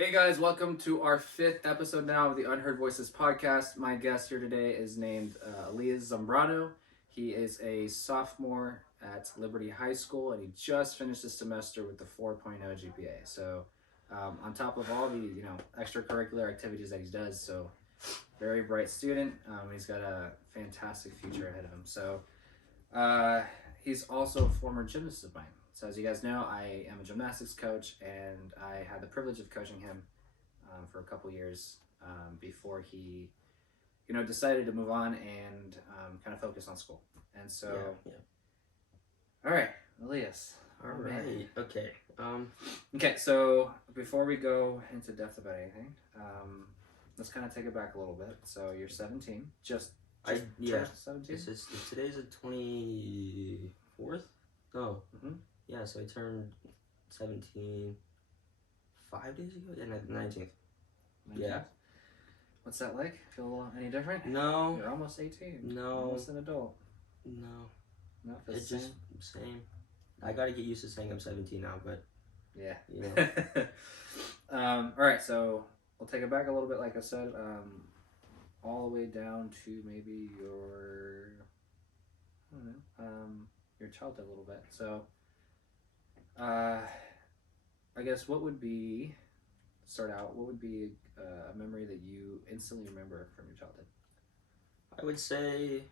Hey guys, welcome to our 5th episode now of the Unheard Voices podcast. My guest here today is named Elias Zambrano. He is a sophomore at Liberty High School and he just finished the semester with the 4.0 GPA. So, on top of all the extracurricular activities that he does, so very bright student. He's got a fantastic future ahead of him. So, he's also a former gymnast of mine. So as you guys know, I am a gymnastics coach, and I had the privilege of coaching him for a couple years before he, decided to move on and kind of focus on school. And so, all right, Elias. All right. Okay. Okay. So before we go into depth about anything, let's kind of take it back a little bit. So you're 17. Just 17. Today's the 24th. Oh. Mm-hmm. Yeah. So I turned 17 5 days ago. Yeah, 19th. Yeah. What's that like? Feel any different? No. You're almost 18. No. Almost an adult. No. No, it's just same. I gotta get used to saying I'm 17 now, but yeah. You know. All right, so we'll take it back a little bit, like I said, all the way down to maybe your, your childhood a little bit. So, I guess what would be a memory that you instantly remember from your childhood? I would say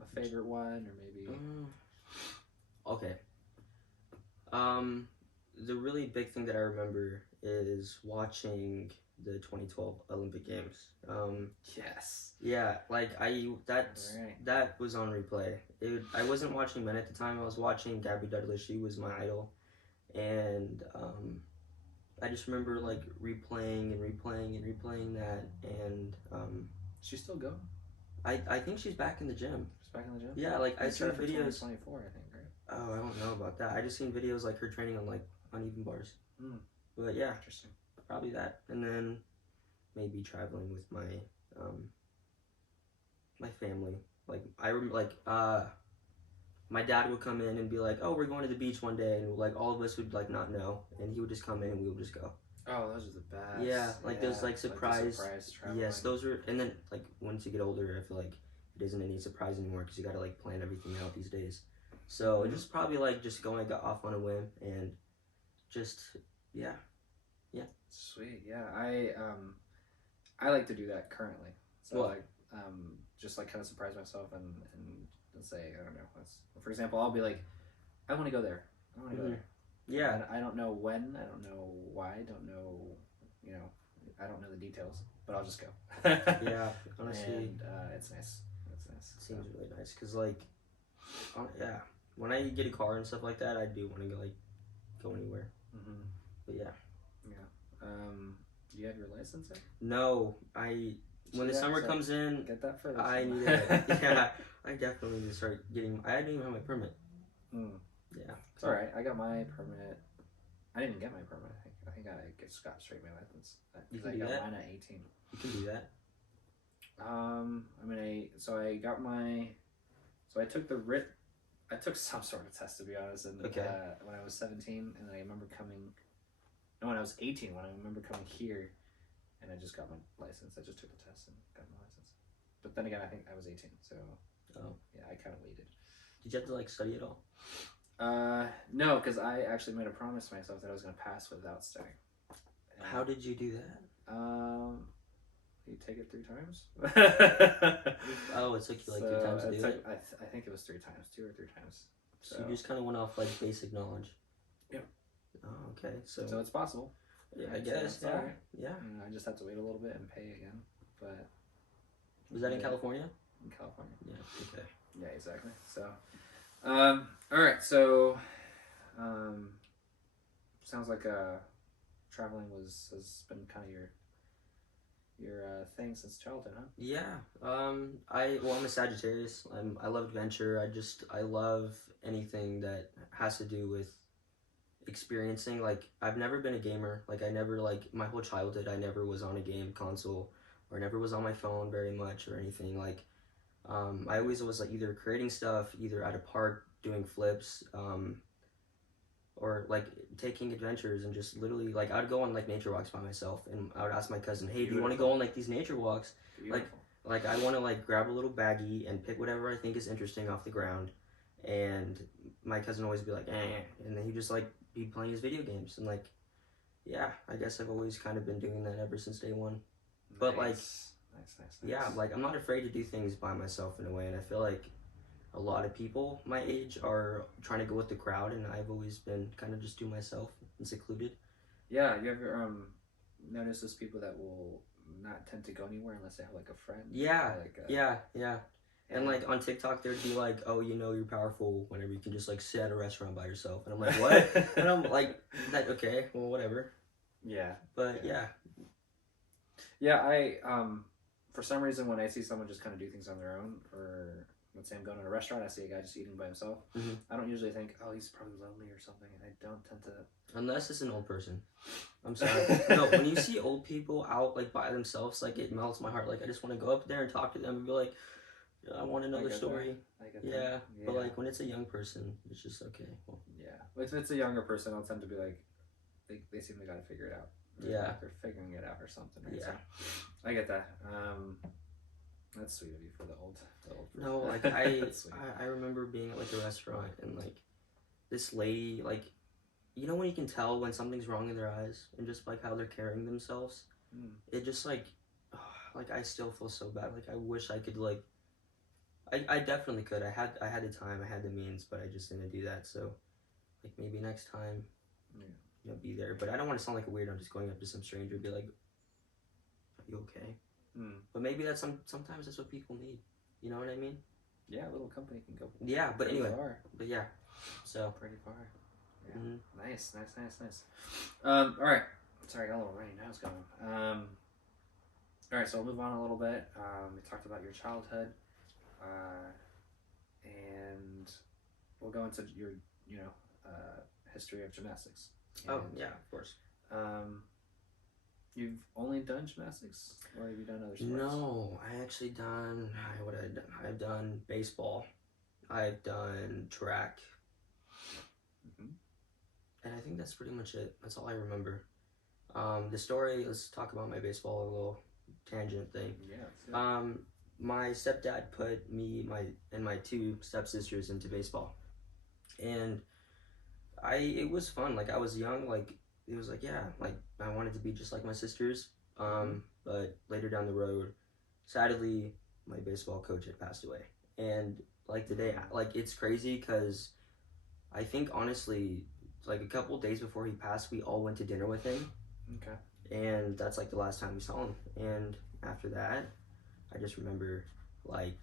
a favorite one, or maybe. Okay. The really big thing that I remember is watching the 2012 Olympic Games. Yes. Yeah, like that was on replay. I wasn't watching men at the time. I was watching Gabby Douglas. She was my idol, and I just remember like replaying that. And she's still going. I think she's back in the gym. She's back in the gym. Yeah, like I seen videos. 24, I think, right? Oh, I don't know about that. I just seen videos like her training on like uneven bars. But yeah, interesting. Probably that, and then maybe traveling with my my family. Like I remember, like my dad would come in and be like, "Oh, we're going to the beach one day," and like all of us would like not know, and he would just come in and we would just go. Oh, those are the best. Yeah, like those like surprise. Traveling. Yes, those were, and then like once you get older, I feel like it isn't any surprise anymore because you got to like plan everything out these days. So just probably like just going off on a whim and just yeah. Sweet. Yeah, I like to do that currently. So like just like kind of surprise myself and say, I don't know. For example, I'll be like, I want to go there. I want to go there. Yeah. And I don't know when. I don't know why. I don't know. I don't know the details, but I'll just go. Yeah. Honestly, and it's nice. It's nice. It seems really nice because like, yeah, when I get a car and stuff like that, I do want to go anywhere. Mm-hmm. But yeah. Yeah. Do you have your license yet? No, when the summer comes in, get that first. I need it. Yeah, I definitely need to start getting. I didn't even have my permit. Yeah, it's all right. I got my permit. I didn't get my permit. I think I just got straight my license. You can I do got that? mine at 18. You can do that. I took the writ. I took some sort of test, to be honest, and when I was 17, and I remember when I was 18, when I remember coming here, and I just got my license. I just took the test and got my license. But then again, I think I was 18, so yeah, I kind of waited. Did you have to like study at all? No, because I actually made a promise to myself that I was going to pass without studying. How did you do that? You take it 3 times. Oh, it took you like 3 times to do it? I think it was 3 times, 2 or 3 times. So you just kind of went off like basic knowledge. Yeah. Oh, okay. So it's possible. Yeah, I guess. Yeah. Right. Yeah. I just have to wait a little bit and pay again. But was that in California? In California. Yeah. Okay. Yeah, exactly. So, all right. So, sounds like traveling has been kind of your thing since childhood, huh? Yeah. I'm a Sagittarius. I love adventure. I love anything that has to do with experiencing. Like I've never been a gamer. Like I never my whole childhood I never was on a game console or never was on my phone very much or anything. Like I always was like either creating stuff, either at a park doing flips, or like taking adventures and just literally like I'd go on like nature walks by myself, and I would ask my cousin, hey, do you want to go on like these nature walks? Beautiful. Like I want to like grab a little baggie and pick whatever I think is interesting off the ground, and my cousin always be like, and then he just like be playing his video games, and like, yeah, I guess I've always kind of been doing that ever since day one. But like, nice. yeah, like I'm not afraid to do things by myself in a way, and I feel like a lot of people my age are trying to go with the crowd, and I've always been kind of just do myself and secluded. Yeah, you ever notice those people that will not tend to go anywhere unless they have like a friend? Yeah, Like yeah. And like on TikTok, there'd be like, oh, you know, you're powerful whenever you can just like sit at a restaurant by yourself, and I'm like, what? And I'm like, that okay, well, whatever. Yeah. But yeah. Yeah, I for some reason when I see someone just kind of do things on their own, or let's say I'm going to a restaurant, I see a guy just eating by himself. Mm-hmm. I don't usually think, oh, he's probably lonely or something. I don't tend to. Unless it's an old person. I'm sorry. No, when you see old people out like by themselves, like it melts my heart. Like I just want to go up there and talk to them and be like, I want to know the story. Yeah, but like when it's a young person, it's just okay. Well, yeah, if it's a younger person, I'll tend to be like, they seem to got to figure it out. Yeah, like they're figuring it out or something. Right? Yeah, so, I get that. That's sweet of you for the old. No, like I remember being at like a restaurant and like this lady, like, you know when you can tell when something's wrong in their eyes and just like how they're carrying themselves, it just like I still feel so bad. Like I wish I could like. I definitely could. I had the time, I had the means, but I just didn't do that. So, like maybe next time, be there. But I don't want to sound like a weirdo. I'm just going up to some stranger and be like, "Are you okay?" But maybe that's sometimes that's what people need. You know what I mean? Yeah, a little company can go. Yeah, but anyway. Far. But yeah, so pretty far. Yeah. Mm-hmm. Nice. All right. Sorry, I got a little rainy. Now it's going. All right, so we'll move on a little bit. We talked about your childhood. And we'll go into your, history of gymnastics. And, yeah, of course. You've only done gymnastics, or have you done other sports? No, I actually done. What I done? I've done baseball. I've done track. And I think that's pretty much it. That's all I remember. The story. Let's talk about my baseball. A little tangent thing. Yeah. My stepdad put me and my two stepsisters into baseball, and it was fun. Like I was young, like it was like, yeah, like I wanted to be just like my sisters. But later down the road, sadly, my baseball coach had passed away, and like today, like it's crazy because I think honestly, like a couple days before he passed, we all went to dinner with him. Okay. And that's like the last time we saw him, and after that, I just remember, like,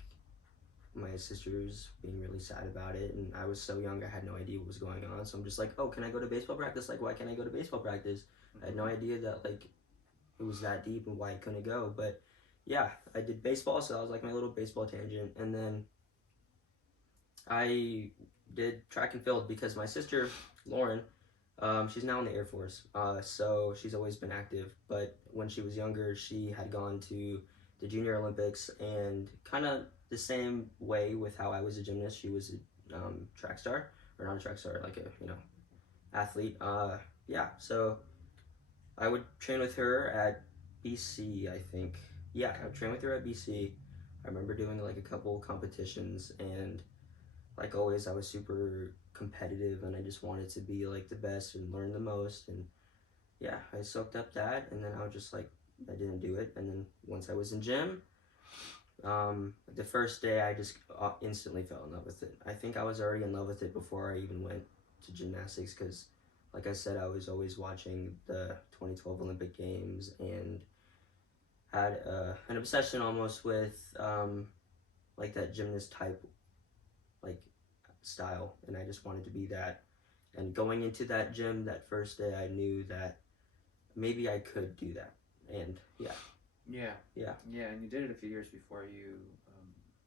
my sisters being really sad about it, and I was so young, I had no idea what was going on, so I'm just like, oh, can I go to baseball practice? Like, why can't I go to baseball practice? I had no idea that, like, it was that deep and why I couldn't go, but, yeah, I did baseball, so that was, like, my little baseball tangent, and then I did track and field because my sister, Lauren, she's now in the Air Force, so she's always been active, but when she was younger, she had gone to the Junior Olympics, and kind of the same way with how I was a gymnast, she was a track star, or not a track star, like a athlete. Yeah, so I would train with her at BC, I think. Yeah, I would train with her at BC. I remember doing like a couple competitions, and like always, I was super competitive, and I just wanted to be like the best and learn the most, and yeah, I soaked up that, and then I was just like, I didn't do it, and then once I was in gym, the first day I just instantly fell in love with it. I think I was already in love with it before I even went to gymnastics because, like I said, I was always watching the 2012 Olympic Games and had an obsession almost with like that gymnast type like style, and I just wanted to be that. And going into that gym that first day, I knew that maybe I could do that. And yeah, and you did it a few years before you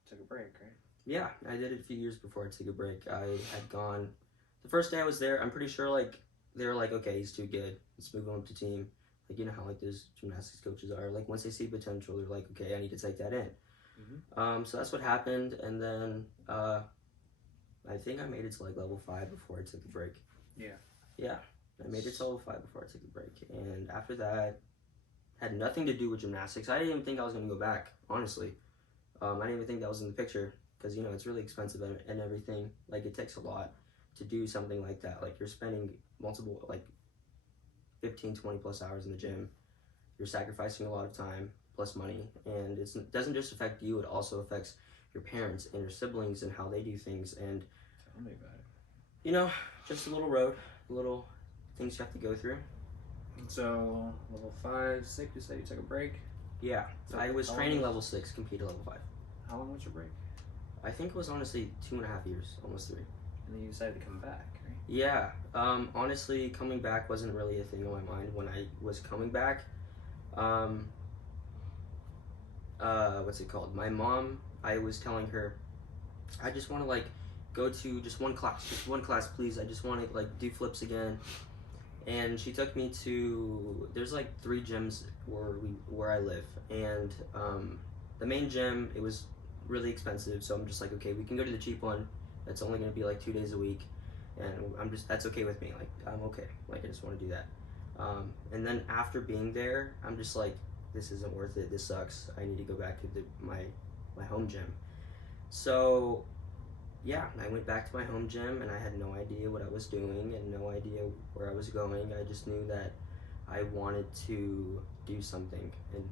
took a break, right? Yeah, I did it a few years before I took a break. I had gone the first day I was there. I'm pretty sure like they were like, okay, he's too good, let's move him up to team. Like, you know how like those gymnastics coaches are, like once they see potential, they're like, okay, I need to take that in. So that's what happened, and then I think I made it to like level 5 before I took a break. Yeah. Yeah, I made it till 5 before I took a break, and after that, had nothing to do with gymnastics. I didn't even think I was gonna go back. Honestly, I didn't even think that was in the picture because it's really expensive and everything. Like it takes a lot to do something like that. Like you're spending multiple 15, 20 plus hours in the gym. You're sacrificing a lot of time plus money, and it doesn't just affect you. It also affects your parents and your siblings and how they do things. And Tell me about it. Just a little road, little things you have to go through. So level 5, 6, you said you took a break. Yeah, So I was how training long level 6, competed level 5. How long was your break? I think it was honestly 2.5 years, almost 3. And then you decided to come back, right? Yeah, honestly, coming back wasn't really a thing on my mind when I was coming back. What's it called? My mom, I was telling her, I just want to go to just one class, please. I just want to do flips again. And she took me to, there's 3 gyms where I live, and the main gym, it was really expensive, so I'm just like, okay, we can go to the cheap one that's only going to be 2 days a week, and that's okay with me. I'm okay, I just want to do that. And then after being there, I'm just like, this isn't worth it, this sucks, I need to go back to my home gym. So yeah, I went back to my home gym, and I had no idea what I was doing and no idea where I was going. I just knew that I wanted to do something, and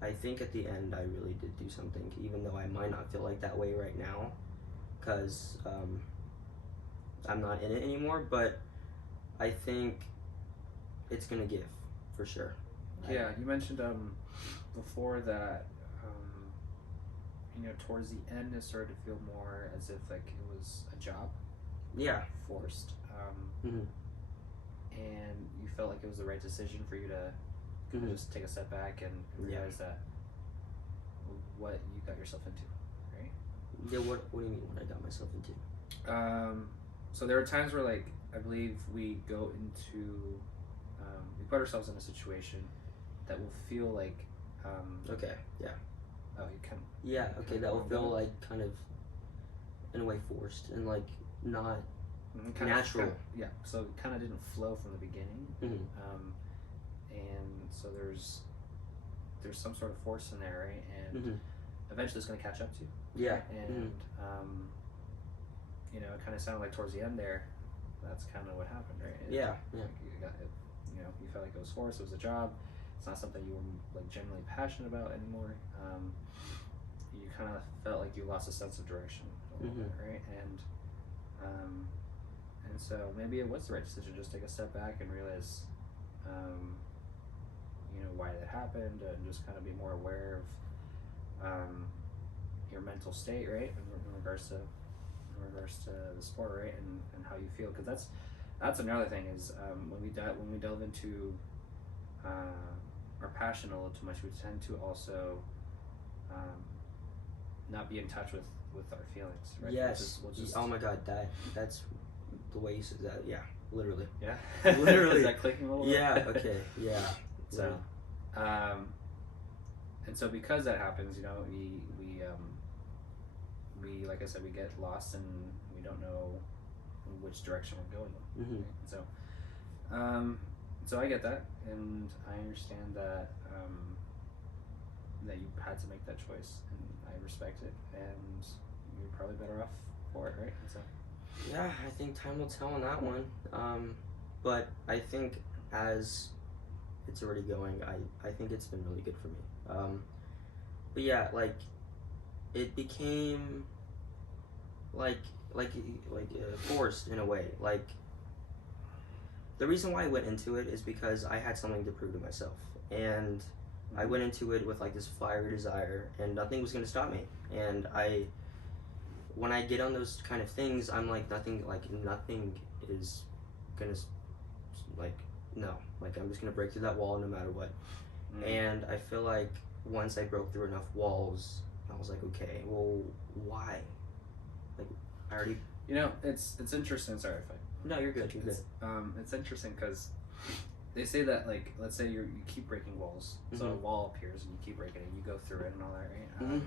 I think at the end I really did do something, even though I might not feel like that way right now because I'm not in it anymore, but I think it's gonna give for sure. Yeah, you mentioned before that towards the end it started to feel more as if it was a job. Yeah. Forced. Mm-hmm. And you felt like it was the right decision for you to kind of just take a step back and realize that what you got yourself into, right? Yeah, what do you mean what I got myself into? So there are times where I believe we go into we put ourselves in a situation that will feel like okay, yeah. Oh, you can. Yeah, okay, that will feel kind of in a way forced and not natural. Yeah, so it kind of didn't flow from the beginning, and so there's some sort of force in there, right? And eventually it's going to catch up to you. Yeah. And it kind of sounded like towards the end there, that's kind of what happened, right? Yeah. You felt like it was forced. It was a job. It's not something you were genuinely passionate about anymore. You kind of felt like you lost a sense of direction a little bit, right? And so maybe it was the right decision, just take a step back and realize, why that happened, and just kind of be more aware of your mental state, right? In regards to the sport, right? And how you feel, because that's another thing is when we delve into our passion a little too much, we tend to also not be in touch with our feelings, right? Yes. Oh my God, that's the way you said that. Yeah, literally. Yeah. Literally. Is that clicking a little bit? Yeah. Okay. Yeah. So, and so because that happens, we like I said, we get lost and we don't know which direction we're going in. Right? So I get that, and I understand that that you had to make that choice, and I respect it, and you're probably better off for it, right? So yeah, I think time will tell on that one. But I think as it's already going, I think it's been really good for me. But yeah, it became forced in a way. The reason why I went into it is because I had something to prove to myself, and I went into it with this fiery desire, and nothing was gonna stop me. And when I get on those kind of things, I'm nothing is gonna no, I'm just gonna break through that wall no matter what. And I feel like once I broke through enough walls, I was like, okay, well, why? I already. It's interesting. Sorry if I. No, you're good. You're good. It's interesting because they say that let's say you keep breaking walls, so a wall appears and you keep breaking it, and you go through it and all that, right?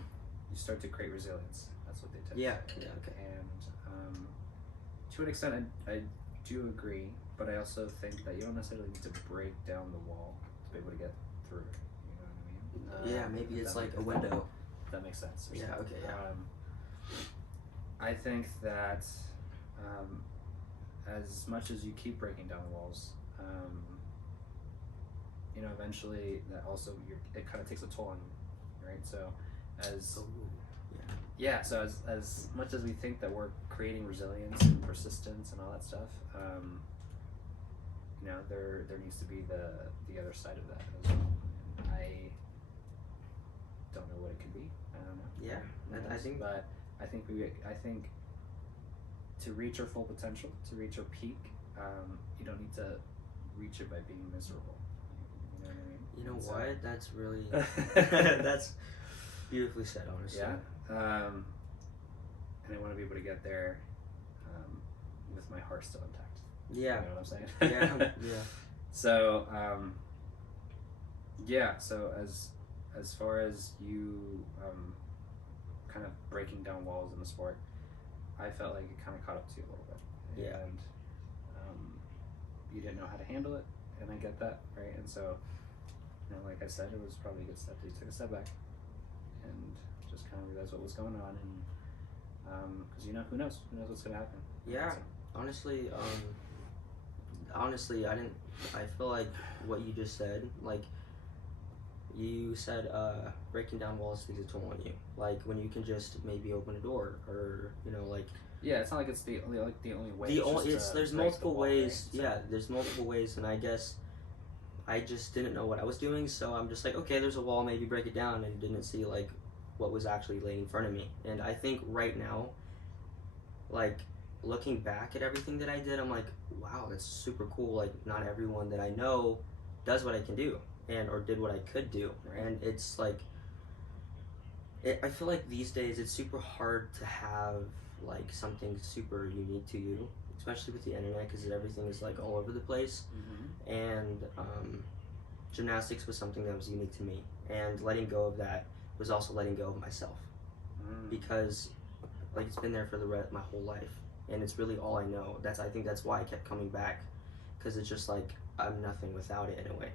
You start to create resilience. That's what they tell you. Yeah. Yeah. Okay. And to an extent, I do agree but I also think that you don't necessarily need to break down the wall to be able to get through it. You know what I mean? Yeah, maybe it's that like a make- window. That makes sense. Yeah, okay, yeah. I think that as much as you keep breaking down walls, you know, eventually that also it kind of takes a toll on you, right? So as Oh, yeah, so as much as we think that we're creating resilience and persistence and all that stuff, you know, there needs to be the other side of that as well. And I don't know what it could be. I don't know. yeah. Who I knows? think But I think to reach our full potential, to reach our peak, you don't need to reach it by being miserable. You know what I mean? you know And so- what? That's really that's beautifully said, honestly. Yeah. And I want to be able to get there with my heart still intact. Yeah. You know what I'm saying? Yeah. Yeah. So, yeah. So as far as you kind of breaking down walls in the sport, I felt like it kind of caught up to you a little bit. Yeah. And you didn't know how to handle it, and I get that, right? And so, you know, like I said, it was probably a good step that you took a step back and just kind of realized what was going on, and because you know, who knows what's gonna happen. Yeah. So, Honestly, I feel like what you just said, like you said, breaking down walls takes a toll on you. Like when you can just maybe open a door, or you know, like yeah, it's not like it's the only way. there's break multiple the wall, ways. right? So- Yeah, there's multiple ways, and I guess I just didn't know what I was doing, so I'm just like, okay, there's a wall, maybe break it down, and didn't see like what was actually laying in front of me. And I think right now, like looking back at everything that I did, I'm like, wow, that's super cool. Like not everyone that I know does what I can do, and or did what I could do. Right. And it's like I feel like these days it's super hard to have like something super unique to you, especially with the internet, because everything is like all over the place. Mhm. And gymnastics was something that was unique to me, and letting go of that was also letting go of myself, because like it's been there for my whole life, and it's really all I know. I think that's why I kept coming back, because it's just like I'm nothing without it in a way.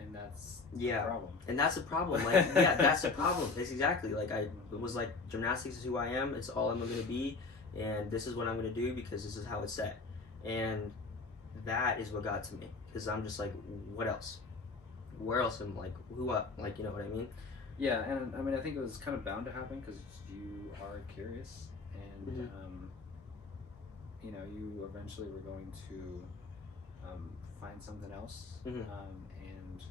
And that's Yeah. the problem. And that's the problem. Like, yeah, that's the problem. It's exactly like it was like gymnastics is who I am. It's all I'm going to be, and this is what I'm going to do because this is how it's set. And that is what got to me, because I'm just like, what else? Where else am like who up? Like, you know what I mean? Yeah, and I mean, I think it was kind of bound to happen because you are curious, and Mhm. you know, you eventually were going to find something else, Mhm. and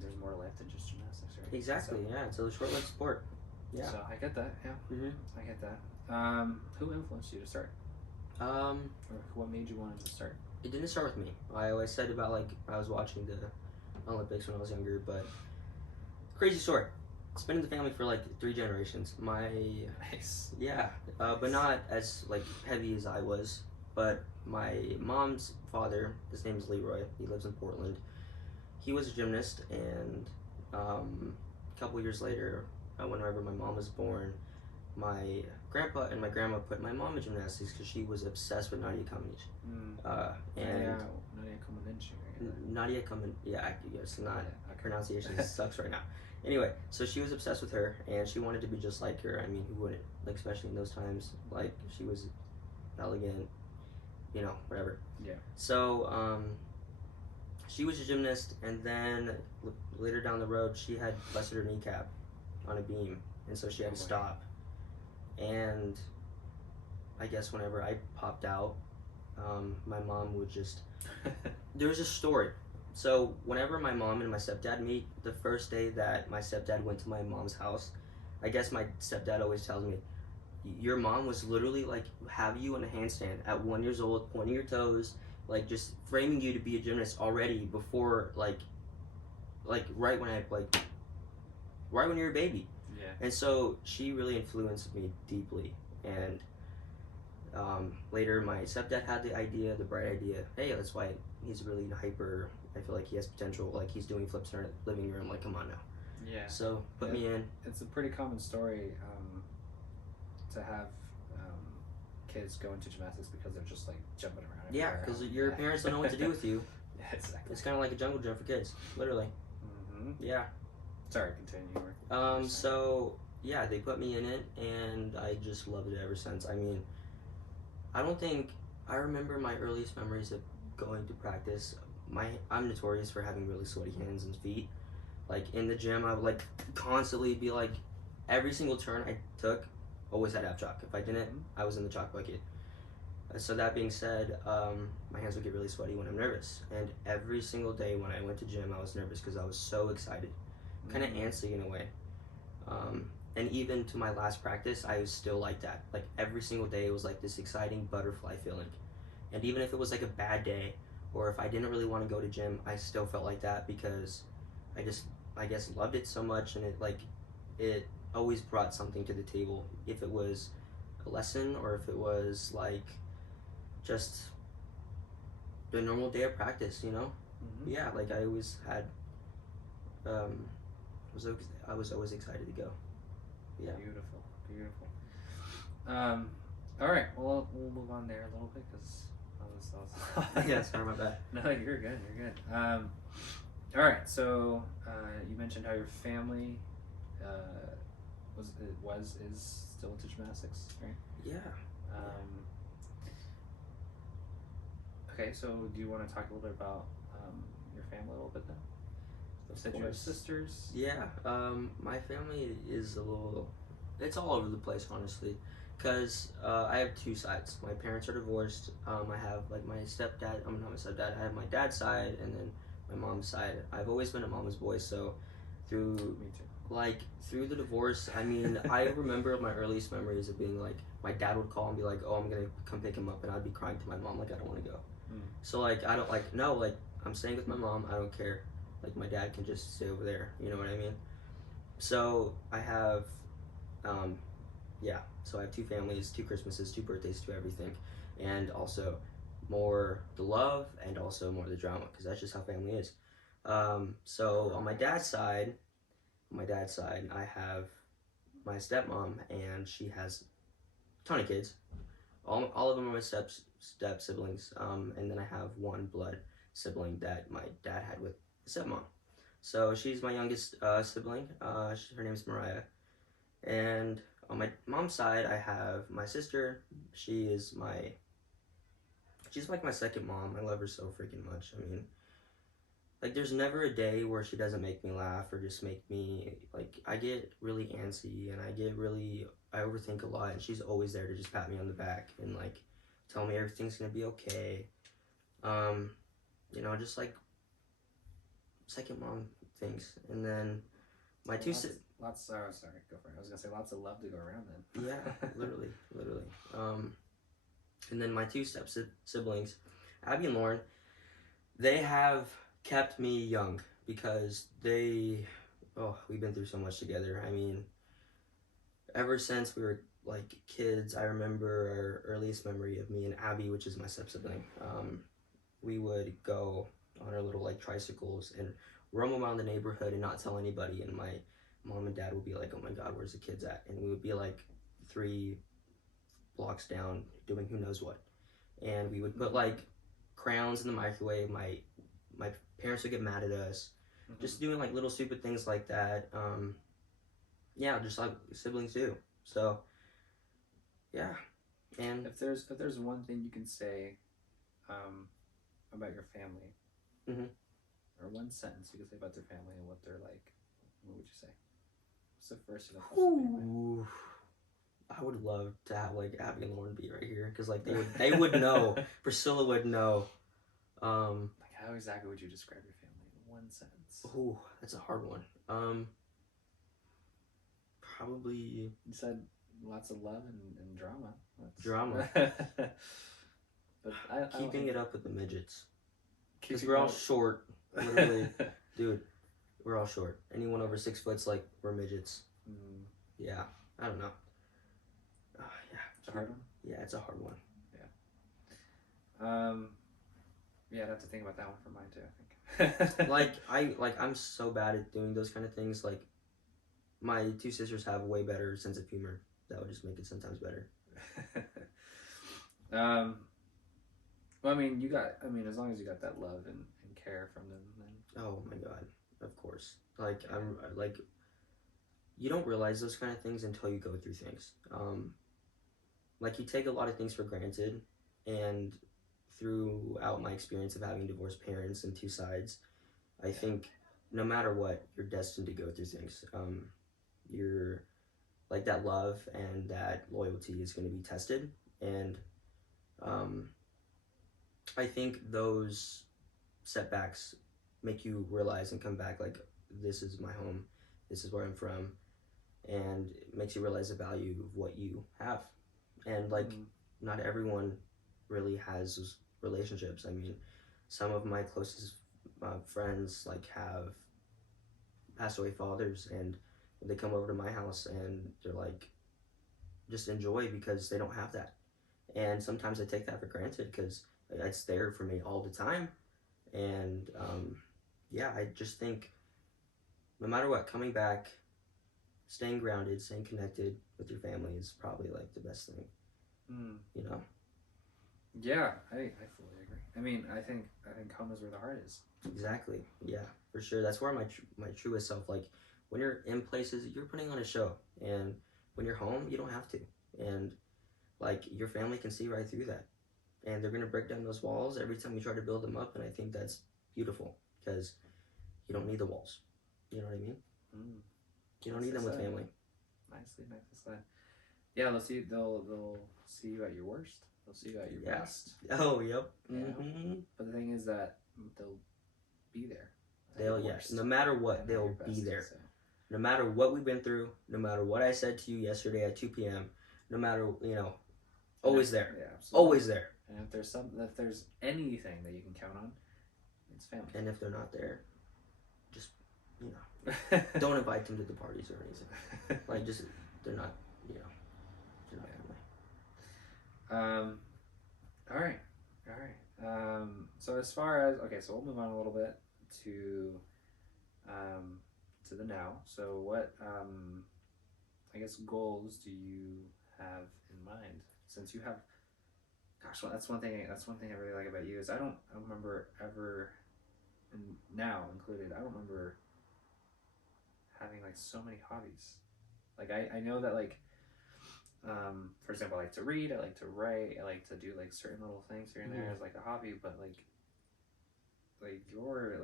there's more life than just gymnastics, right? Exactly. So, Yeah, it's a short-lived sport. Yeah. So I get that. Yeah, Mhm. I get that. Who influenced you to start, or what made you want to start? It didn't start with me. I always said about like I was watching the Olympics when I was younger, but crazy story. It's been in the family for like 3 generations. Nice. Yeah, but not as like heavy as I was. But my mom's father, his name is Leroy. He lives in Portland. He was a gymnast, and a couple years later, whenever my mom was born, my grandpa and my grandma put my mom in gymnastics because she was obsessed with Nadia Comaneci. And Nadia Comaneci, right? Nadia Comaneci, yeah, it's not. Yeah, okay. Pronunciation sucks right now. Anyway, so she was obsessed with her, and she wanted to be just like her. I mean, who wouldn't? Like, especially in those times, like she was elegant, you know, whatever. Yeah. So, she was a gymnast, and then later down the road, she had busted her kneecap on a beam, and so she had to stop. And I guess whenever I popped out, my mom would just. There was a story. So whenever my mom and my stepdad meet, the first day that my stepdad went to my mom's house, I guess my stepdad always tells me, your mom was literally like have you in a handstand at 1 year old, pointing your toes, like just framing you to be a gymnast already before like right when you're a baby. Yeah. And so she really influenced me deeply. And later my stepdad had the bright idea, hey, that's why he's really hyper. I feel like he has potential. Like he's doing flips in our living room. Like, come on now. Yeah. So put me in. It's a pretty common story to have kids go into gymnastics because they're just like jumping around. Yeah, because your parents don't know what to do with you. Yeah, exactly. It's kind of like a jungle gym for kids, literally. Yeah. Sorry, continue. So yeah, they put me in it, and I just loved it ever since. I mean, I remember my earliest memories of going to practice. I'm notorious for having really sweaty hands and feet. Like in the gym, I would like constantly be like, every single turn I took, always had to have chalk. If I didn't, I was in the chalk bucket. So that being said, my hands would get really sweaty when I'm nervous, and every single day when I went to gym, I was nervous because I was so excited, kind of antsy in a way. And even to my last practice, I was still like that. Like every single day, it was like this exciting butterfly feeling. And even if it was like a bad day, or if I didn't really want to go to gym, I still felt like that because I guess, loved it so much, and it always brought something to the table. If it was a lesson, or if it was like just the normal day of practice, you know. Yeah, like I always had, I was always excited to go. Yeah. Beautiful. All right, well, we'll move on there a little bit because that was Yeah, sorry, my bad. No, you're good. All right, so you mentioned how your family is still into gymnastics, right? Yeah. Okay, so do you want to talk a little bit about your family a little bit then? You said you have sisters. Yeah. My family is it's all over the place, honestly, because I have two sides. My parents are divorced. I have like my stepdad. I'm not my stepdad. I have my dad's side, and then my mom's side. I've always been a mama's boy, so through Me too. through the divorce, I mean, I remember my earliest memories of being like, my dad would call and be like, "Oh, I'm gonna come pick him up," and I'd be crying to my mom like, "I don't want to go." So like, I don't like, no, like I'm staying with my mom. I don't care. Like my dad can just stay over there. You know what I mean? So I have, so I have two families, two Christmases, two birthdays, two everything, and also more the love and also more the drama, because that's just how family is. So on my dad's side, I have my stepmom, and she has a ton of kids. All of them are my step siblings, and then I have one blood sibling that my dad had with his stepmom. So she's my youngest sibling. Her name's Mariah. And on my mom's side, I have my sister. She's like my second mom. I love her so freaking much. I mean, like there's never a day where she doesn't make me laugh or just make me, like, I get really antsy and I overthink a lot, and she's always there to just pat me on the back and like tell me everything's gonna be okay. Just like second mom things. And then my two sorry, go for it. I was gonna say lots of love to go around then. Yeah, literally. And then my two siblings, Abby and Lauren, they have kept me young because we've been through so much together. I mean, ever since we were like kids, I remember our earliest memory of me and Abby, which is my step-sibling. We would go on our little like tricycles and roam around the neighborhood and not tell anybody, and my mom and dad would be like, "Oh my god, where's the kids at?" And we would be like 3 blocks down doing who knows what, and we would put like crayons in the microwave. My parents would get mad at us, just doing like little stupid things like that. Just like siblings do. So yeah. And if there's one thing you can say about your family, or one sentence you could say about their family and what they're like, what would you say? What's the first thing that comes to mind? I would love to have like Abby and Lauren be right here, because like they would know. Priscilla would know. Like, how exactly would you describe your family in one sentence? Ooh, that's a hard one. Probably. You said lots of love and drama. Drama. But keeping it up with the midgets. Because we're all short. Literally, dude, we're all short. Anyone over 6 foot's like, we're midgets. Yeah, I don't know. It's a hard one? Yeah, it's a hard one. Yeah, I'd have to think about that one for mine too, I think. I'm so bad at doing those kind of things. Like, my two sisters have a way better sense of humor. That would just make it sometimes better. Um, well, I mean, as long as you got that love and care from them, then. Oh my god, of course. Like I'm like you don't realize those kind of things until you go through things. Like you take a lot of things for granted, and throughout my experience of having divorced parents and two sides, I think no matter what, you're destined to go through things. You're like that love and that loyalty is going to be tested, and um, I think those setbacks make you realize and come back like this is my home, this is where I'm from, and it makes you realize the value of what you have. And like not everyone really has those relationships. I mean, some of my closest friends like have passed away fathers, and they come over to my house and they're like just enjoy because they don't have that. And sometimes I take that for granted because it's there for me all the time. And yeah, I just think no matter what, coming back, staying grounded, staying connected with your family is probably like the best thing. You know? Yeah, I fully agree. I mean, I think home is where the heart is. Exactly. Yeah, for sure. That's where my truest self. Like when you're in places, you're putting on a show, and when you're home, you don't have to. And like your family can see right through that, and they're gonna break down those walls every time you try to build them up. And I think that's beautiful because you don't need the walls. You know what I mean? You don't need them with family. Nicely said. Yeah, they'll see you at your worst. They'll see you at your best. Oh, yep. But the thing is that they'll be there. No matter what, they'll be there. So. No matter what we've been through, no matter what I said to you yesterday at 2 p.m., no matter, always there. Yeah, absolutely. Always there. And if there's anything that you can count on, it's family. And if they're not there, just, don't invite them to the parties or anything. Like, just, they're not, they're not family. All right. So as far as, so we'll move on a little bit to the now. So what, I guess, goals do you have in mind? Since you have, gosh, well, that's one thing I really like about you is I don't remember ever, and now included, I don't remember having like so many hobbies. Like I know that like, for example, I like to read, I like to write, I like to do like certain little things here and there as like a hobby, but like you're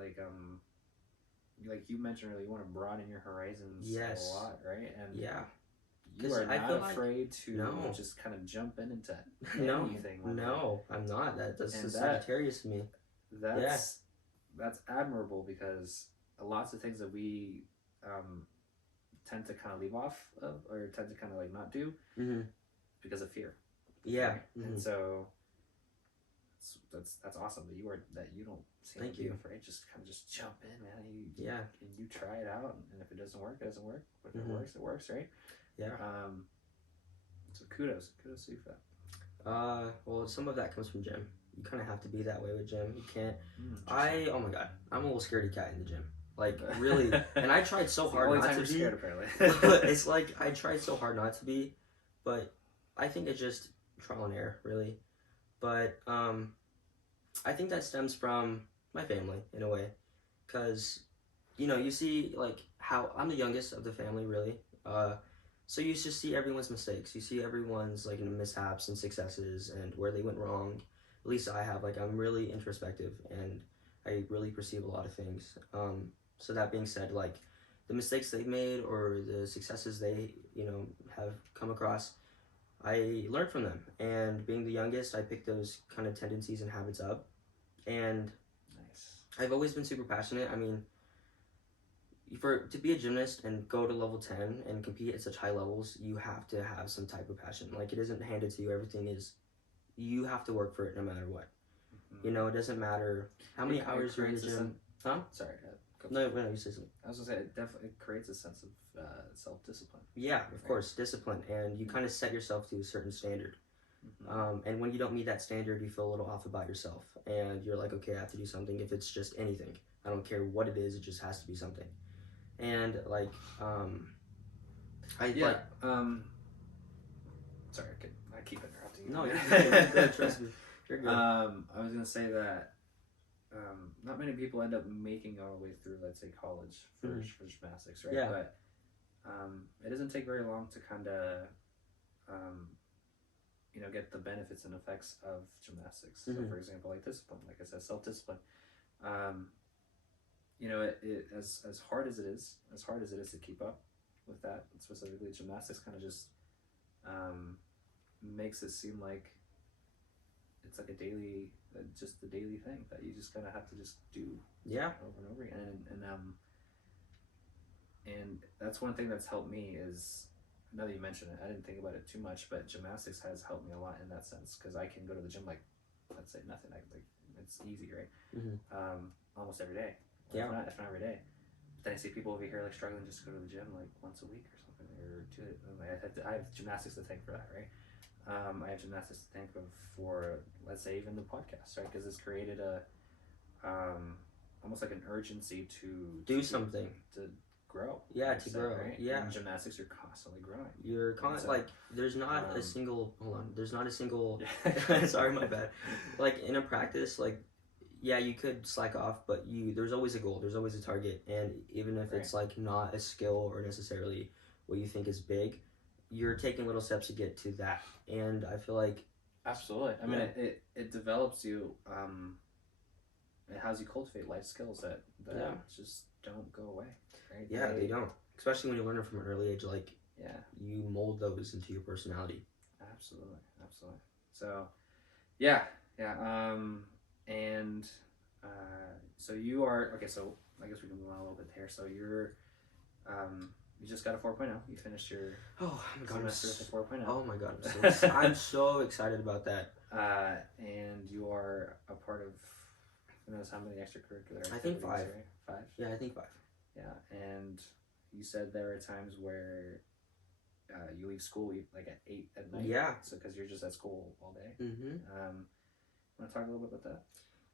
like you mentioned earlier, you want to broaden your horizons a lot, right? And you are not afraid to just kind of jump into anything. No, I'm not. That's the Sagittarius to me. That's admirable because lots of things that we tend to kind of leave off of or tend to kind of like not do because of fear. Yeah. Right? And so that's awesome that you don't seem to be afraid. Just kind of just jump in, man. And you try it out, and if it doesn't work, it doesn't work. But if it works, right? Yeah. So kudos to you for that. Well, some of that comes from gym. You kind of have to be that way with gym. You can't. Oh my god, I'm a little scaredy cat in the gym. Like really, and I tried so hard not to be. Scared, apparently. It's like I tried so hard not to be, but I think it's just trial and error, really. But I think that stems from my family in a way, because you see like how I'm the youngest of the family, really. So you just see everyone's mistakes. You see everyone's like mishaps and successes and where they went wrong. At least I have. Like I'm really introspective and I really perceive a lot of things. So that being said, like the mistakes they've made or the successes they have come across, I learned from them. And being the youngest, I picked those kind of tendencies and habits up. And I've always been super passionate. I mean, to be a gymnast and go to level 10 and compete at such high levels, you have to have some type of passion. Like it isn't handed to you. Everything is, you have to work for it no matter what. It doesn't matter how many hours you're in the gym. Sorry. No, you say something. I was gonna say it definitely creates a sense of self-discipline. Yeah, of course, discipline, and you kind of set yourself to a certain standard. And when you don't meet that standard, you feel a little off about yourself, and you're like, okay, I have to do something. If it's just anything, I don't care what it is. It just has to be something. And like, sorry, I keep interrupting No, you're good. You're good. Trust me. You're good. I was gonna say that not many people end up making all the way through, let's say, college for gymnastics, right? Yeah. But it doesn't take very long to kind of get the benefits and effects of gymnastics. So, for example, like discipline, like I said, self-discipline. As hard as it is, to keep up with that, specifically gymnastics, kind of just makes it seem like it's like just the daily thing that you just kind of have to just do over and over again. And that's one thing that's helped me is, now that you mention it, I didn't think about it too much, but gymnastics has helped me a lot in that sense, because I can go to the gym like, let's say nothing, it's easy, right? Almost every day, if not every day. But then I see people over here like struggling just to go to the gym like once a week or something, or two. I have gymnastics to thank for that, right? I have gymnastics to thank for, let's say, even the podcast, right? Because it's created a almost like an urgency to do something, to grow. To grow. Right? Yeah. In gymnastics, you're constantly growing. You're like, there's not a single. Hold on. There's not a single. Sorry, my bad. Like in a practice, like, yeah, you could slack off, but there's always a goal. There's always a target, and even if it's like not a skill or necessarily what you think is big, you're taking little steps to get to that. And I feel like absolutely. I mean, it develops you. It has you cultivate life skills that just don't go away. Right? Yeah, they don't. Especially when you learn it from an early age, like you mold those into your personality. Absolutely. So, and so you are okay. So I guess we can move on a little bit here. So you're you just got a 4.0. You finished your semester with a 4.0. Oh my god, I'm so excited about that. And you are a part of, who knows how many extracurricular activities? I think 5. Right? 5? Yeah, I think 5. Yeah, and you said there are times where you leave school like at 8 at night. Yeah. So because you're just at school all day. Want to talk a little bit about that?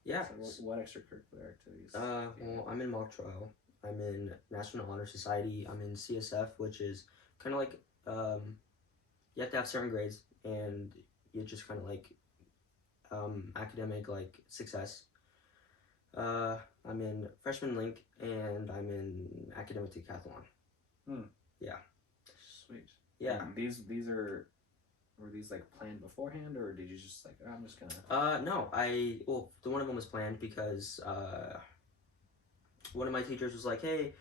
Yeah. So what extracurricular activities? Well, I'm in mock trial. I'm in National Honor Society. I'm in CSF, which is kind of like you have to have certain grades, and you just kind of like academic like success. I'm in freshman link, and I'm in academic decathlon. Yeah. Sweet. Yeah. Were these like planned beforehand, or did you just like, I'm just gonna? No, the one of them was planned because one of my teachers was like, hey,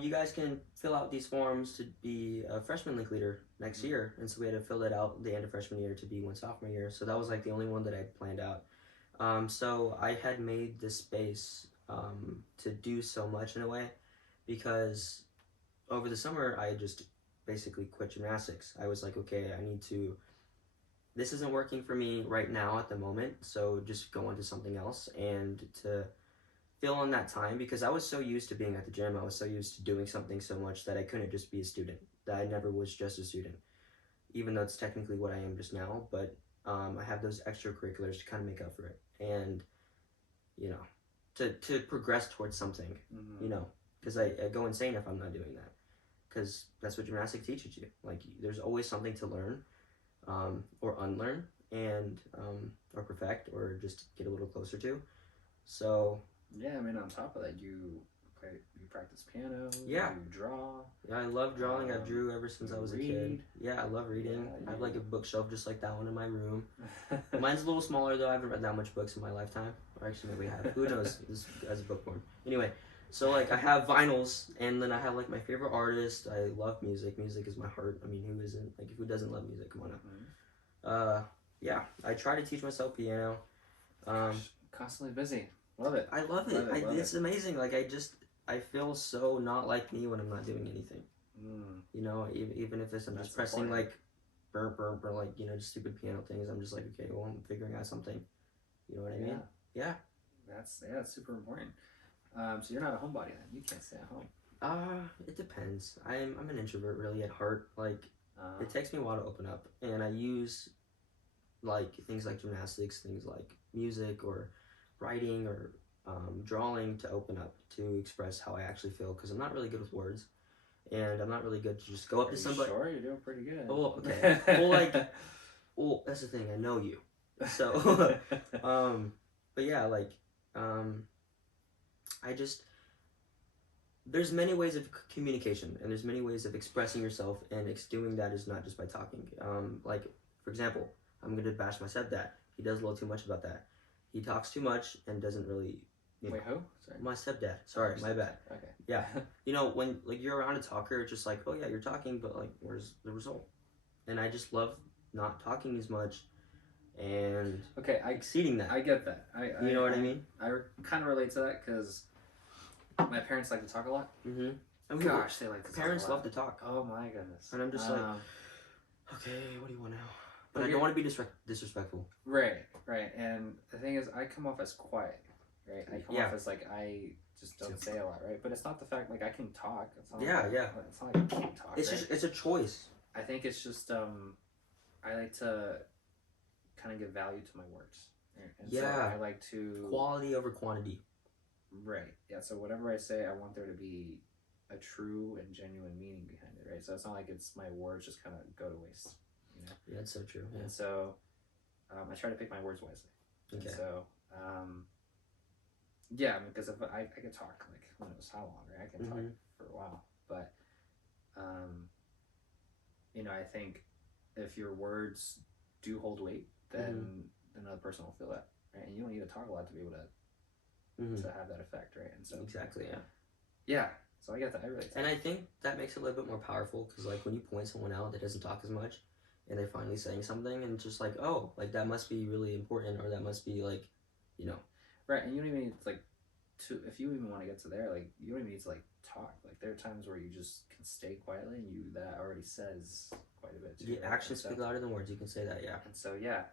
you guys can fill out these forms to be a freshman link leader next year, and so we had to fill that out at the end of freshman year to be one sophomore year. So that was like the only one that I planned out. So I had made this space to do so much in a way, because over the summer I just basically quit gymnastics. I was like, okay, this isn't working for me right now at the moment, so just go on to something else, and to fill in that time, because I was so used to being at the gym, I was so used to doing something so much that I couldn't just be a student, that I never was just a student, even though it's technically what I am just now. But I have those extracurriculars to kind of make up for it, and to progress towards something, because I go insane if I'm not doing that, because that's what gymnastics teaches you. Like, there's always something to learn, or unlearn, and or perfect, or just get a little closer to. So yeah, I mean, on top of that, you practice piano. Yeah. You draw. Yeah, I love drawing. I drew ever since I was a kid. Yeah, I love reading. Yeah, I have like a bookshelf just like that one in my room. Mine's a little smaller though. I haven't read that much books in my lifetime. Or actually, maybe I have. Who knows? This guy's a bookworm. Anyway, so like I have vinyls, and then I have like my favorite artist. I love music. Music is my heart. I mean, who isn't? Like, who doesn't love music? Come on now. Yeah, I try to teach myself piano. Constantly busy. Love it. I love it. It's amazing. Like, I feel so not like me when I'm not doing anything. Even if I'm just pressing important. Like burp or like, just stupid piano things. I'm just like, okay, well, I'm figuring out something. You know what I mean? Yeah. That's super important. So you're not a homebody then. You can't stay at home. It depends. I'm an introvert really at heart. Like, it takes me a while to open up, and I use like things like gymnastics, things like music or writing or drawing to open up, to express how I actually feel, because I'm not really good with words, and I'm not really good to just go up to somebody. Sure, you're doing pretty good. Oh, okay. Well, like, Well, that's the thing. I know you, so but yeah, like I just there's many ways of communication, and there's many ways of expressing yourself, and doing that is not just by talking. Like for example, I'm gonna bash my stepdad. He does a little too much about that. He talks too much and doesn't really. Wait, who? Sorry. My stepdad. Sorry, my bad. Okay. Yeah. You know, when like you're around a talker, it's just like, oh yeah, you're talking, but like, where's the result? And I just love not talking as much, and okay, exceeding that. I get that. You know what I mean? I kind of relate to that because my parents like to talk a lot. Mm-hmm. I mean, Gosh, they like to parents talk a lot. love to talk. Oh my goodness. And I'm just like, okay, what do you want now? But I okay. don't want to be disrespectful. Right. And the thing is, I come off as quiet, right? I come off as like I just don't say a lot, right? But it's not the fact like I can talk. It's not like, It's not like I can't talk. It's right? just it's a choice. I think it's just I like to kind of give value to my words. Right? And so I like to quality over quantity. Right. Yeah. So whatever I say, I want there to be a true and genuine meaning behind it, right? So it's not like it's my words just kind of go to waste, you know? Yeah, it's so true. Yeah. And so I try to pick my words wisely. Okay. And so yeah, because if I could talk like who knows how long, right? I can talk for a while, but you know, I think if your words do hold weight, then another person will feel that, right? And you don't need to talk a lot to be able to have that effect, right? And so exactly, yeah. So I get that. I really. And I think that makes it a little bit more powerful because, like, when you point someone out that doesn't talk as much, and they're finally saying something, and it's just like, oh, like that must be really important, or that must be like, you know, right. And you don't even need like to if you even want to get to there, like you don't even need to like talk. Like there are times where you just can stay quietly, and that already says quite a bit. Too, right? Actions speak louder than words. You can say that, yeah. And so yeah,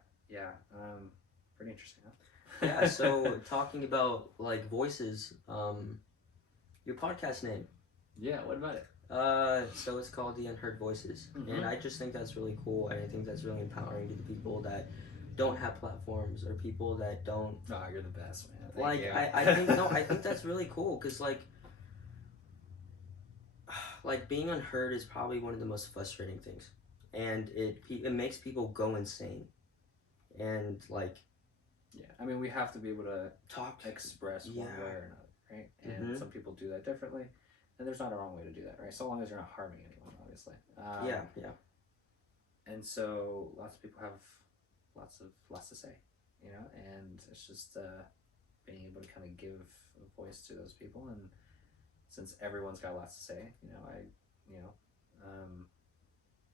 pretty interesting, huh? Yeah, so talking about like voices, your podcast name. Yeah, what about it? So it's called The Unheard Voices, and I just think that's really cool, and I think that's really empowering to the people that don't have platforms or people that don't. Oh, you're the best, man. Thank you. I think that's really cool because like being unheard is probably one of the most frustrating things, and it makes people go insane, and like. Yeah, I mean, we have to be able to express one way or another, right? And some people do that differently, and there's not a wrong way to do that, right? So long as you're not harming anyone, obviously. Yeah. And so lots of people have lots to say, you know, and it's just being able to kind of give a voice to those people, and since everyone's got lots to say,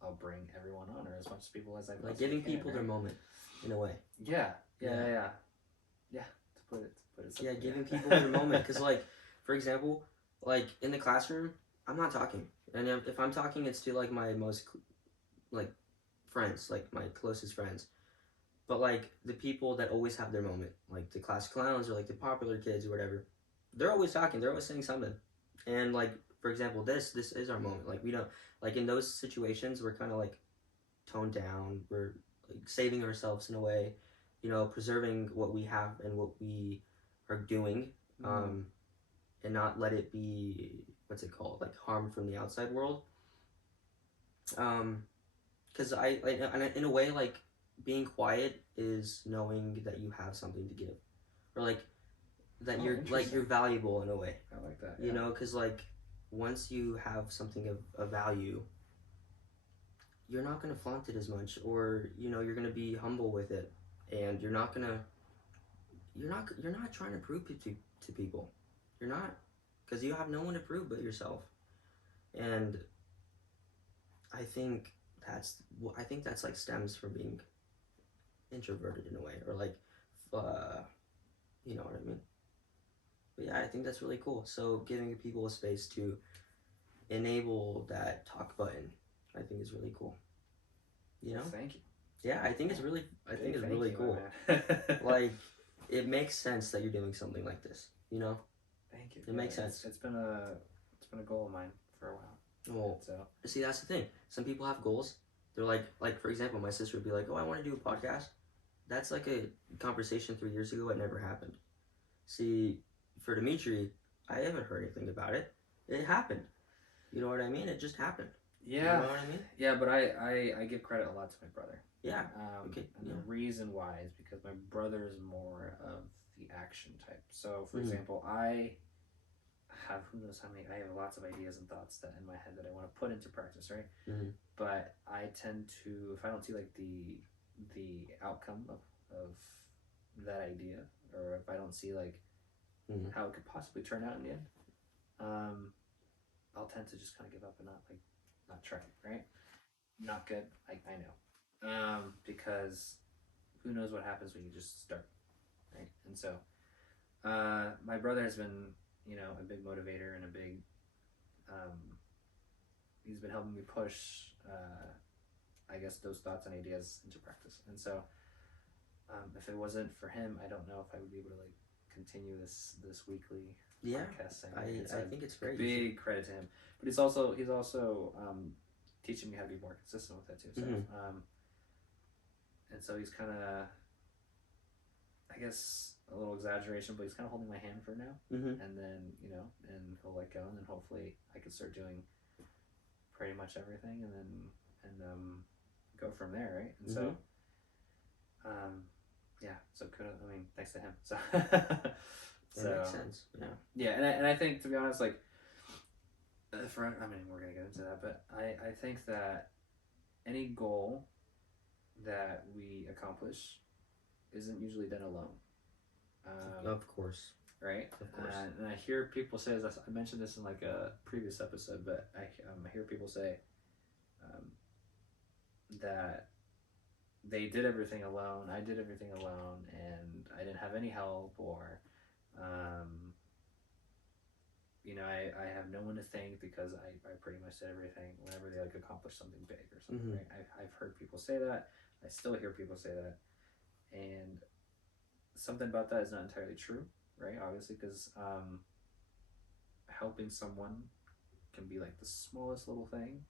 I'll bring everyone on, or as much people as I like giving people their moment, in a way. Yeah. To put it simply. Yeah, giving people their moment, because like, for example, like in the classroom, I'm not talking, and if I'm talking, it's to like my most like friends, like my closest friends. But like the people that always have their moment, like the class clowns or like the popular kids or whatever, they're always talking. They're always saying something, and like for example, this is our moment. Like we don't like in those situations, we're kind of like toned down. We're like saving ourselves in a way, you know, preserving what we have and what we are doing, and not let it be what's it called, like harm from the outside world. Because I like in a way like being quiet is knowing that you have something to give, or like that you're valuable in a way. I like that. You know, because like once you have something of value, you're not gonna flaunt it as much, or you know you're gonna be humble with it, and you're not trying to prove it to people. You're not, because you have no one to prove but yourself, and I think that's like stems from being introverted in a way, or like you know what I mean. But yeah, I think that's really cool. So giving people a space to enable that talk button, I think is really cool. You know? Thank you. Yeah, I think it's really cool. Like it makes sense that you're doing something like this, you know? Thank you. It makes sense. It's been a goal of mine for a while. Well, so see, that's the thing. Some people have goals. They're like for example, my sister would be like, "Oh, I want to do a podcast." That's like a conversation 3 years ago. It never happened. See, for Dimitri, I haven't heard anything about it. It happened. You know what I mean? It just happened. Yeah, You know what I mean? yeah, but I give credit a lot to my brother. Yeah. Okay. And Yeah. the reason why is because my brother is more of the action type. So, for example, I have who knows how many. I have lots of ideas and thoughts that in my head that I want to put into practice, right? But I tend to, if I don't see like the outcome of that idea, or if I don't see like how it could possibly turn out in the end, I'll tend to just kind of give up and not try, right? Not good. I know, because who knows what happens when you just start, right? And so, my brother has been, a big motivator and a big, um, he's been helping me push, I guess, those thoughts and ideas into practice. And so, if it wasn't for him, I don't know if I would be able to like continue this weekly podcast thing. I think it's great. Big credit to him, but he's also teaching me how to be more consistent with that too. So, and so he's kind of, I guess, a little exaggeration, but he's kind of holding my hand for now, and then and he'll let go, and then hopefully I can start doing pretty much everything, and go from there, right? And so, yeah. So thanks to him. So, that makes sense. Yeah. Yeah, and I think, to be honest, like, we're gonna get into that, but I think that any goal that we accomplish isn't usually done alone. Of course. Right? Of course. And I hear people say this, I mentioned this in like a previous episode, but I hear people say that they did everything alone, I did everything alone, and I didn't have any help, or I have no one to thank because I pretty much did everything whenever they like accomplish something big or something, right? I've heard people say that. I still hear people say that. And something about that is not entirely true, right? Obviously, because helping someone can be like the smallest little thing,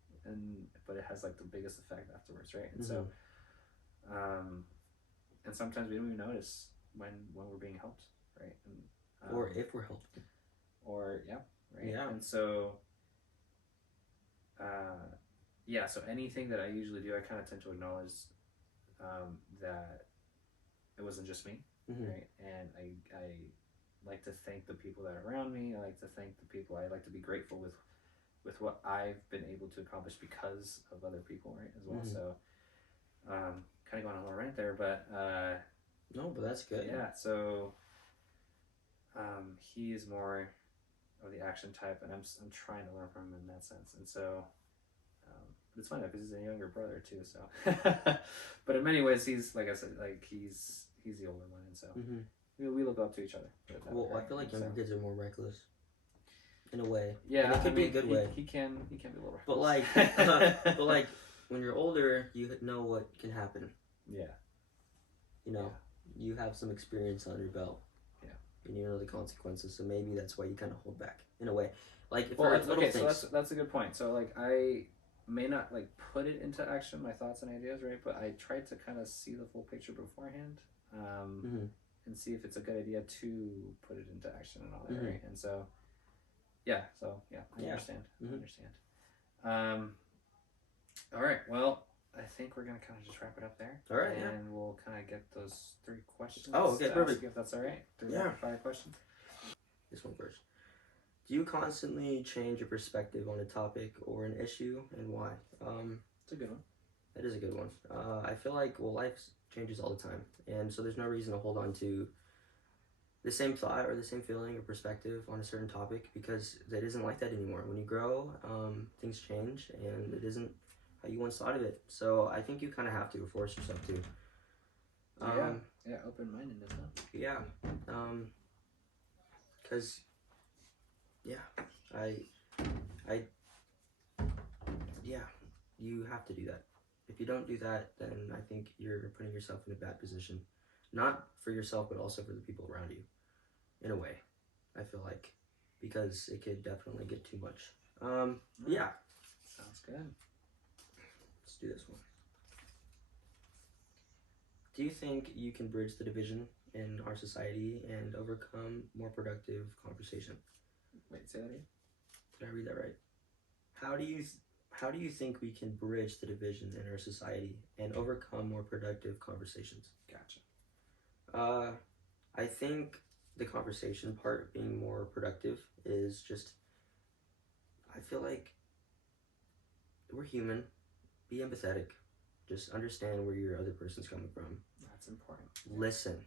but it has like the biggest effect afterwards, right? And so, and sometimes we don't even notice when we're being helped, right? And, or if we're helping. Or right? Yeah. And so, so anything that I usually do, I kind of tend to acknowledge that it wasn't just me, right? And I like to thank the people that are around me. I like to thank the people. I like to be grateful with what I've been able to accomplish because of other people, right? As well. So, kind of going on a little rant there, but no, but that's good. Yeah. So, he is more of the action type, and I'm trying to learn from him in that sense. And so, but it's funny because he's a younger brother too. So, but in many ways, he's, like I said, like he's the older one, and so we look up to each other. Well, I feel like younger kids are more reckless, in a way. Yeah, and it could be a good way. He can be a little reckless. But like when you're older, you know what can happen. Yeah. You have some experience on your belt. And you know the consequences, so maybe that's why you kind of hold back in a way. Like if little things. So that's a good point. So like I may not like put it into action, my thoughts and ideas, right? But I try to kind of see the full picture beforehand, and see if it's a good idea to put it into action and all that, right? And so, I understand. I understand. All right. Well, I think we're gonna kind of just wrap it up there. All right. And we'll kind of get those 3 questions. Oh, okay, perfect. If that's all right. 3 rapid fire questions. This one first. Do you constantly change your perspective on a topic or an issue, and why? It's a good one. That is a good one. I feel like life changes all the time, and so there's no reason to hold on to the same thought or the same feeling or perspective on a certain topic, because it isn't like that anymore. When you grow, things change, and it isn't how you once thought of it. So I think you kind of have to force yourself to. Open-mindedness, huh? Yeah. Because, you have to do that. If you don't do that, then I think you're putting yourself in a bad position. Not for yourself, but also for the people around you. In a way, I feel like. Because it could definitely get too much. Yeah. Sounds good. Let's do this one. Do you think you can bridge the division in our society and overcome more productive conversation? Wait, say that again? Did I read that right? how do you think we can bridge the division in our society and overcome more productive conversations? Gotcha. I think the conversation part being more productive is just, I feel like we're human. Be empathetic. Just understand where your other person's coming from. That's important. Listen.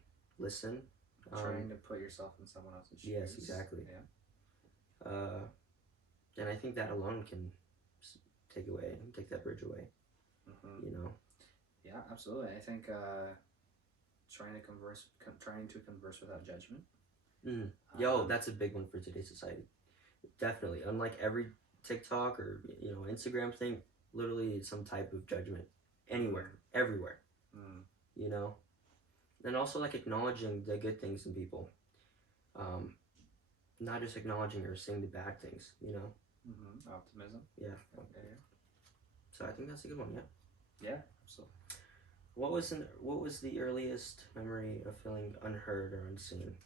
Trying to put yourself in someone else's shoes. Yes, exactly. Yeah. And I think that alone can take that bridge away. Mm-hmm. You know. Yeah, absolutely. I think trying to converse without judgment. Yo, that's a big one for today's society. Definitely. Unlike every TikTok or Instagram thing, literally some type of judgment anywhere, everywhere. You know, and also like acknowledging the good things in people, not just acknowledging or seeing the bad things. You know. Optimism. Yeah. Okay. So I think that's a good one. Yeah. Yeah, absolutely. What was the earliest memory of feeling unheard or unseen?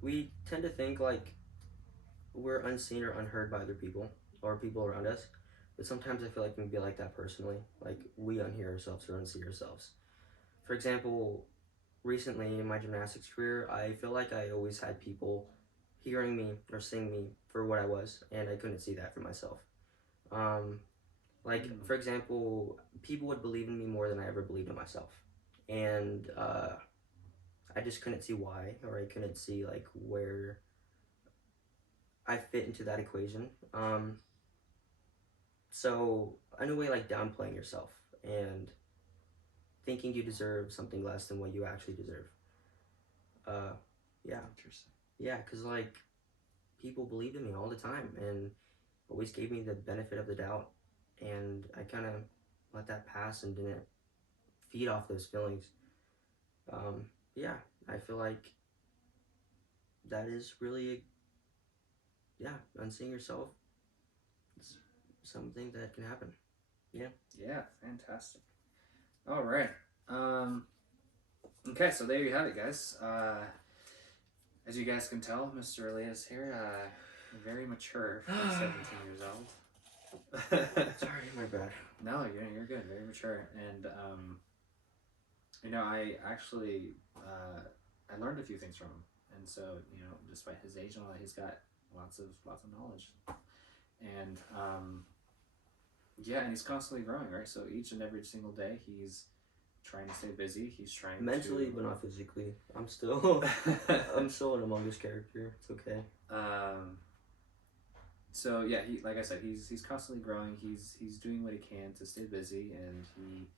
We tend to think like we're unseen or unheard by other people or people around us, but sometimes I feel like we can be like that personally. Like we unhear ourselves or unsee ourselves. For example, recently in my gymnastics career, I feel like I always had people hearing me or seeing me for what I was, and I couldn't see that for myself. For example, people would believe in me more than I ever believed in myself, and I just couldn't see why, or I couldn't see like where I fit into that equation. So in a way, like downplaying yourself and thinking you deserve something less than what you actually deserve. Yeah. Interesting. Yeah, because like people believed in me all the time and always gave me the benefit of the doubt, and I kind of let that pass and didn't feed off those feelings. Yeah, I feel like that is really, unseeing yourself. It's something that can happen. Yeah. Yeah, fantastic. All right. Okay, so there you have it, guys. As you guys can tell, Mr. Elias here, very mature for 17 years old. Sorry, my bad. No, you're good. Very mature, and I actually I learned a few things from him, and so despite his age and all that, he's got lots of knowledge, and and he's constantly growing, right? So each and every single day, he's trying to stay busy. He's trying mentally, but not physically. I'm still an Among Us character. It's okay. So yeah, he, like I said, he's constantly growing. He's doing what he can to stay busy, and he,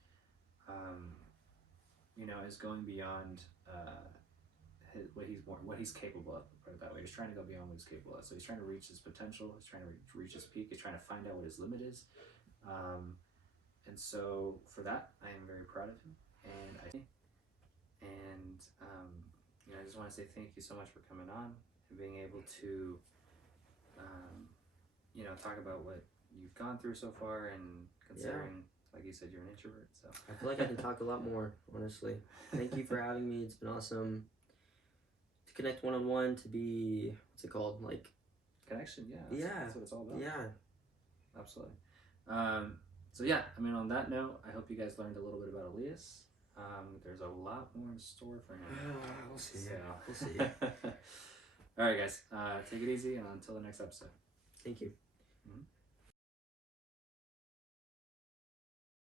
is going beyond what he's capable of. Put it that way. He's trying to go beyond what he's capable of. So he's trying to reach his potential. He's trying to reach his peak. He's trying to find out what his limit is. And so for that, I am very proud of him. I just want to say thank you so much for coming on and being able to, talk about what you've gone through so far, and considering, like you said, you're an introvert. So I feel like I can talk a lot more, honestly. Thank you for having me. It's been awesome to connect one-on-one, to be, what's it called? Like connection. Yeah. That's what it's all about. Yeah. Absolutely. So yeah, on that note, I hope you guys learned a little bit about Elias. There's a lot more in store for him. We'll see. So. We'll see. All right, guys. Take it easy, and until the next episode. Thank you. Mm-hmm.